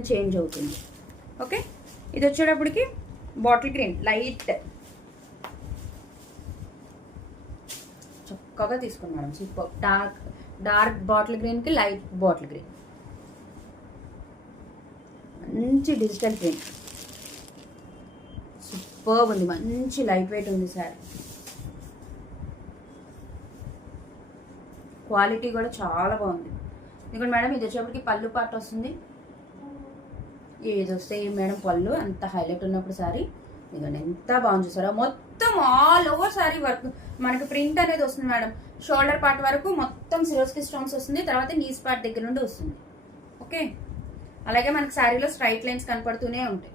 Design change అవుతుంది. Okay, ఇది వచ్చేటప్పటికి బాటిల్ గ్రీన్ లైట్ చక్కగా తీసుకున్నాం మేడం. సూపర్ డార్క్ బాటిల్ గ్రీన్కి లైట్ బాటిల్ గ్రీన్, మంచి డిజిటల్ ప్రింట్, సూపర్ ఉంది, మంచి లైట్ వెయిట్ ఉంది సార్. క్వాలిటీ కూడా చాలా బాగుంది. ఎందుకంటే మేడం ఇది వచ్చేప్పటికి పళ్ళు పాట వస్తుంది. ఏది వస్తే మేడం పళ్ళు అంత హైలైట్ ఉన్నప్పుడు సారీ ఎందుకంటే ఎంత బాగుంది చూసారా. మొత్తం ఆల్ ఓవర్ సారీ వర్క్ మనకి ప్రింట్ అనేది వస్తుంది మేడం. షోల్డర్ పార్ట్ వరకు మొత్తం సిరోస్కి స్టోన్స్ వస్తుంది, తర్వాత నీస్ పార్ట్ దగ్గర నుండి వస్తుంది. ఓకే, అలాగే మనకి శారీలో స్ట్రైట్ లైన్స్ కనపడుతూనే ఉంటాయి.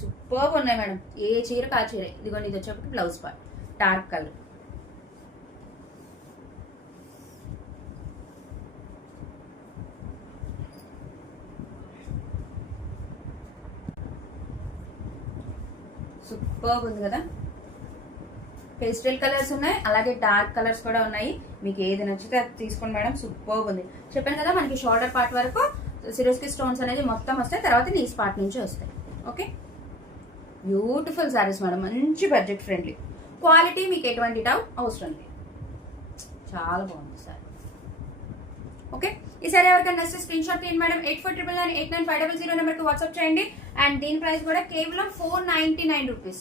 సూపర్ ఉన్నాయి మేడం, ఏ చీరకు ఆ చీర. ఇదిగోండి, ఇది వచ్చేప్పటికి blouse part dark colour. Super ఉంది కదా. పేస్టల్ కలర్స్ ఉన్నాయి, అలాగే డార్క్ కలర్స్ కూడా ఉన్నాయి. మీకు ఏది నచ్చితే అది తీసుకోండి మేడం. సూపర్ ఉంది. చెప్పాను కదా మనకి షోల్డర్ పార్ట్ వరకు సిరోస్కి స్టోన్స్ అనేది మొత్తం వస్తాయి, తర్వాత నీస్ పార్ట్ నుంచి వస్తాయి. ఓకే, బ్యూటిఫుల్ సారీస్ మేడం, మంచి బడ్జెట్ ఫ్రెండ్లీ. క్వాలిటీ మీకు ఎటువంటి డౌట్ అవసరం లేదు, చాలా బాగుంది సార్. ఓకే, ఈ సారీ ఎవరికైనా నచ్చితే స్క్రీన్ షాట్ తీయండి మేడం. 8499899500 నెంబర్కి వాట్సాప్ చేయండి. అండ్ దీని ప్రైస్ కూడా కేవలం 499 రూపీస్,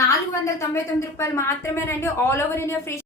499 రూపాయలు మాత్రమే రండి. All over India free